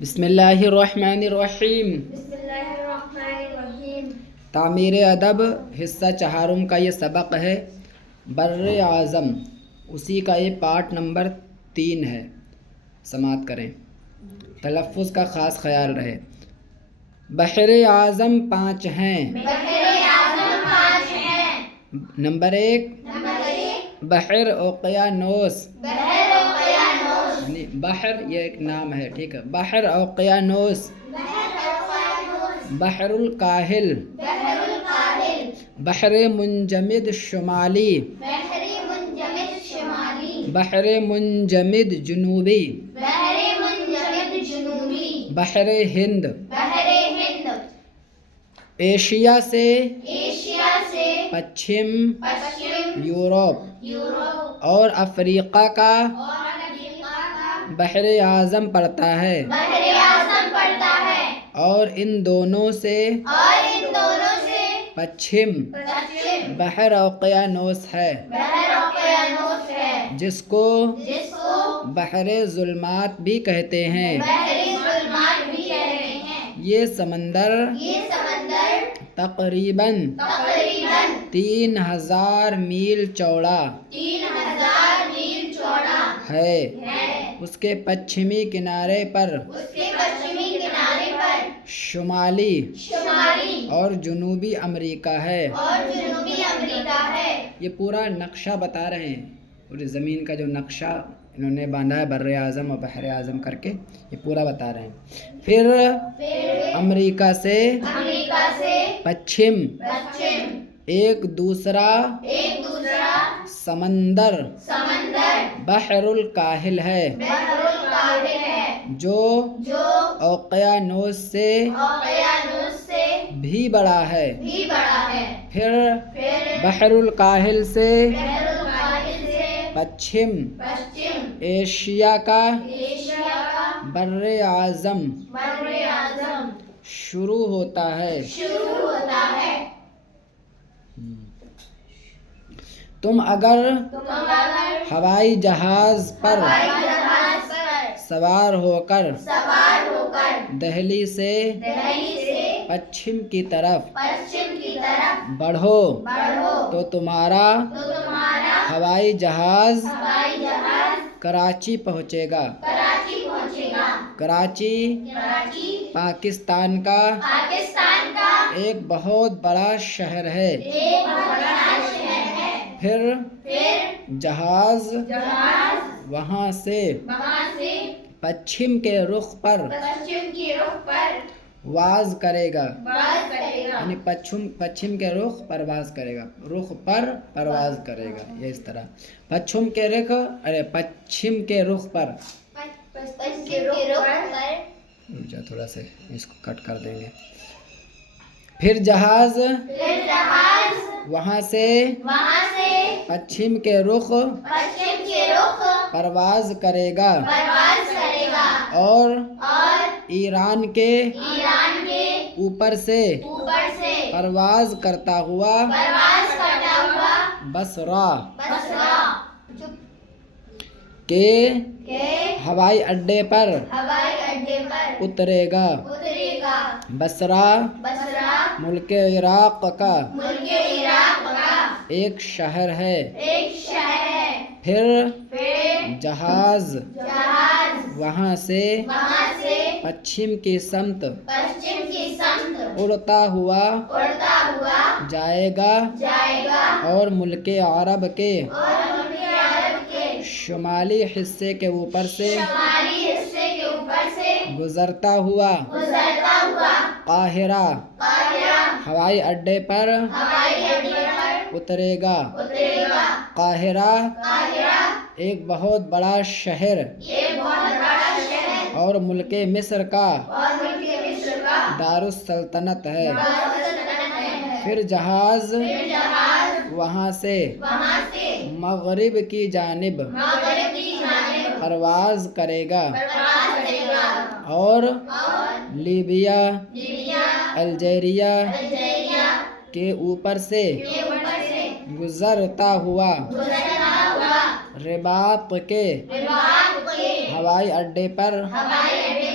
بسم اللہ الرحمن الرحیم۔ بسم اللہ الرحمن الرحیم۔ تعمیر ادب حصہ چہارم کا یہ سبق ہے بر اعظم، اسی کا یہ پارٹ نمبر 3 ہے۔ سماعت کریں، تلفظ کا خاص خیال رہے۔ بحر اعظم 5 ہیں۔ بحر اعظم 5 ہیں۔ نمبر 1 بحر اوقیانوس، بحر اوقیانوس، یعنی بحر یہ ایک نام ہے، ٹھیک ہے۔ بحر اوقیانوس، بحر الکاہل، بحر الکاہل، بحر منجمد شمالی، بحر منجمد شمالی، بحر منجمد جنوبی، بحر منجمد جنوبی، بحر ہند۔ بحر ہند، ایشیا سے ایشیا سے پچھم پشچم یورپ یورپ اور افریقہ کا اور افریقہ کا بحر اعظم پڑتا ہے، بحر اعظم پڑتا ہے، اور ان دونوں سے اور ان دونوں سے پچھم پشچم بحر اوقیانوس ہے، بحر اوقیانوس ہے، جس کو جس کو بحر ظلمات بھی کہتے ہیں۔ بحر ظلمات بھی کہتے ہیں۔ یہ سمندر یہ سمندر تقریباً تقریباً 3000 میل چوڑا 3000 میل چوڑا ہے۔ ہے۔ اس کے پچھمی کنارے پر اس کے پشچمی کنارے پر شمالی شمالی اور جنوبی امریکہ ہے۔ اور جنوبی امریکہ ہے۔ یہ پورا نقشہ بتا رہے ہیں، پوری زمین کا جو نقشہ انہوں نے باندھا ہے بر اعظم اور بحر اعظم کر کے، یہ پورا بتا رہے ہیں۔ پھر پھر امریکہ سے امریکہ سے پچھم پشچم ایک دوسرا سمندر سمندر بحر الکاہل ہے، بحر الکاہل ہے، جو جو اوقیانوس سے اوقیانوس سے بھی بڑا ہے۔ بھی بڑا ہے۔ پھر پھر بحر الکاہل سے بحر الکاہل سے پچھم پشچم ایشیا کا ایشیا کا بر اعظم بر اعظم شروع ہوتا ہے۔ شروع ہوتا ہے۔ تم اگر تم اگر ہوائی جہاز پر ہوائی جہاز پر سوار ہو کر سوار ہو کر دہلی سے دہلی سے پچھم کی طرف پشچم کی طرف بڑھو بڑھو تو تمہارا تو تمہارا ہوائی جہاز ہوائی جہاز کراچی پہنچے گا۔ کراچی پہنچے گا۔ کراچی کراچی پاکستان کا پاکستان کا ایک بہت بڑا شہر ہے۔ ایک بڑا شہر ہے۔ پھر پھر جہاز جہاز وہاں سے وہاں سے پچھم کے رخ پر پشچم کی رخ پر واز کرے گا، باز کرے گا۔ یعنی پچھم کے رخ پرواز کرے گا، رخ پر پرواز کرے گا، یہ اس طرح پچھم کے رخ پچھم کے رخ پر، پشچم کی رخ پر تھوڑا سا اس کو کٹ کر دیں گے۔ پھر جہاز پھر جہاز وہاں سے وہاں سے پچھم کے رخ پشچم کے رخ پرواز کرے گا، پرواز کرے گا، اور اور ایران کے ایران کے اوپر سے اوپر سے پرواز کرتا ہوا پرواز کرتا ہوا بصرہ بصرہ کے کے ہوائی اڈے پر ہوائی اڈے پر اترے گا۔ اترے گا۔ بصرہ بصرہ ملک عراق کا ملک عراق کا ایک شہر ہے۔ ایک شہر ہے۔ پھر پھر جہاز جہاز وہاں سے وہاں سے پچھم کی سمت پشچم کی سمت اڑتا ہوا اڑتا ہوا جائے گا، جائے گا، اور ملک عرب کے اور ملک عرب کے شمالی حصے کے اوپر سے شمالی حصے کے اوپر سے گزرتا ہوا گزرتا ہوا قاہرہ قاہرہ ہوائی اڈے پر ہوائی اڈے پر اترے گا۔ اترے گا۔ قاہرہ قاہرہ ایک بہت بڑا شہر یہ بہت بڑا شہر اور ملک مصر کا اور ملک مصر کا دارالسلطنت ہے۔ دارالسلطنت ہے۔ پھر جہاز پھر جہاز وہاں سے وہاں سے مغرب کی جانب مغرب کی جانب پرواز کرے گا، پرواز کرے گا، اور اور لیبیا لیبیا الجیریا الجیریا کے اوپر سے کے اوپر سے گزرتا ہوا گزرتا ہوا رباط کے رباط کے ہوائی اڈے پر ہوائی اڈے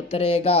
اترے گا.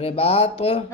رباط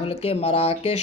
ملک مراکش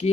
کی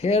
پھر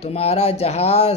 تمہارا جہاز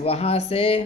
وہاں سے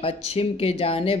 پچھم کی جانب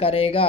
کرے گا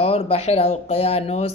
اور بحر اوقیانوس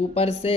اوپر سے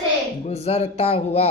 سے گزرتا ہوا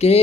کے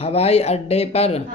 ہوائی اڈے پر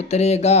اترے گا.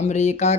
امریکہ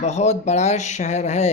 بہت بڑا شہر ہے.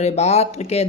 رباط کے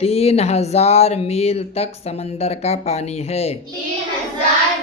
3000 میل تک سمندر کا پانی ہے. 3000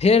پھر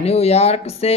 نیو یارک سے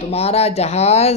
تمہارا جہاز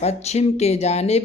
پچھم کی جانب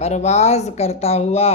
پرواز کرتا ہوا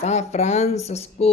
سان فرانسسکو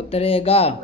اترے گا.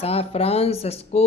سان فرانسسکو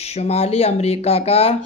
شمالی امریکہ کا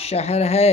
شہر ہے.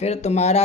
پھر تمہارا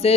سے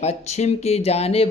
پچھم کی جانب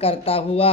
کرتا ہوا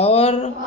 اور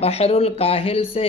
بحر الکاہل سے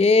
کے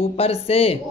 اوپر سے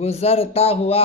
گزرتا ہوا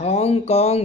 ہانگ کانگ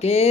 کے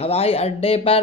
ہوائی اڈے پر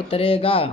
اترے گا.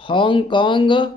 ہانگ کانگ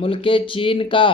ملک چین کا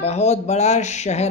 بہت بڑا شہر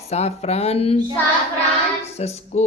سان فرانسسکو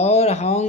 اور ہانگ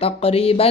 تقریباً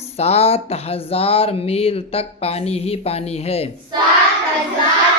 7000 میل تک پانی ہی پانی ہے. 7000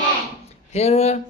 ہے. پھر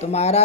تمہارا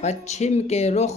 پچھم کے رخ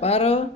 پر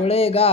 اڑے گا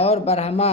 اور برہما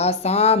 آسام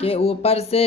کے اوپر سے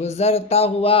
گزرتا ہوا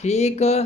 ٹھیک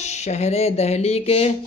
شہر دہلی کے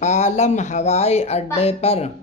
پالم ہوائی اڈے پر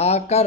آ کر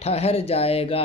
ٹھہر جائے گا.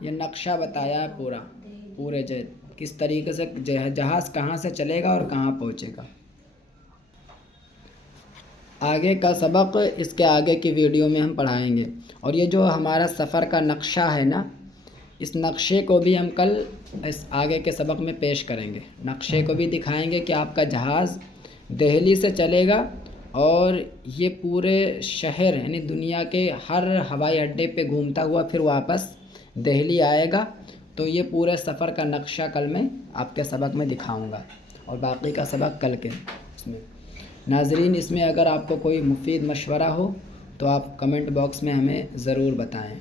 یہ نقشہ بتایا ہے پورے کس طریقے سے جہاز کہاں سے چلے گا اور کہاں پہنچے گا. آگے کا سبق اس کے آگے کی ویڈیو میں ہم پڑھائیں گے. اور یہ جو ہمارا سفر کا نقشہ ہے نا، اس نقشے کو بھی ہم کل اس آگے کے سبق میں پیش کریں گے. نقشے کو بھی دکھائیں گے کہ آپ کا جہاز دہلی سے چلے گا اور یہ پورے شہر یعنی دنیا کے ہر ہوائی اڈے پہ گھومتا ہوا پھر واپس دہلی آئے گا. تو یہ پورے سفر کا نقشہ کل میں آپ کے سبق میں دکھاؤں گا اور باقی کا سبق کل کے اس میں. ناظرین، اس میں اگر آپ کو کوئی مفید مشورہ ہو تو آپ کمنٹ باکس میں ہمیں ضرور بتائیں.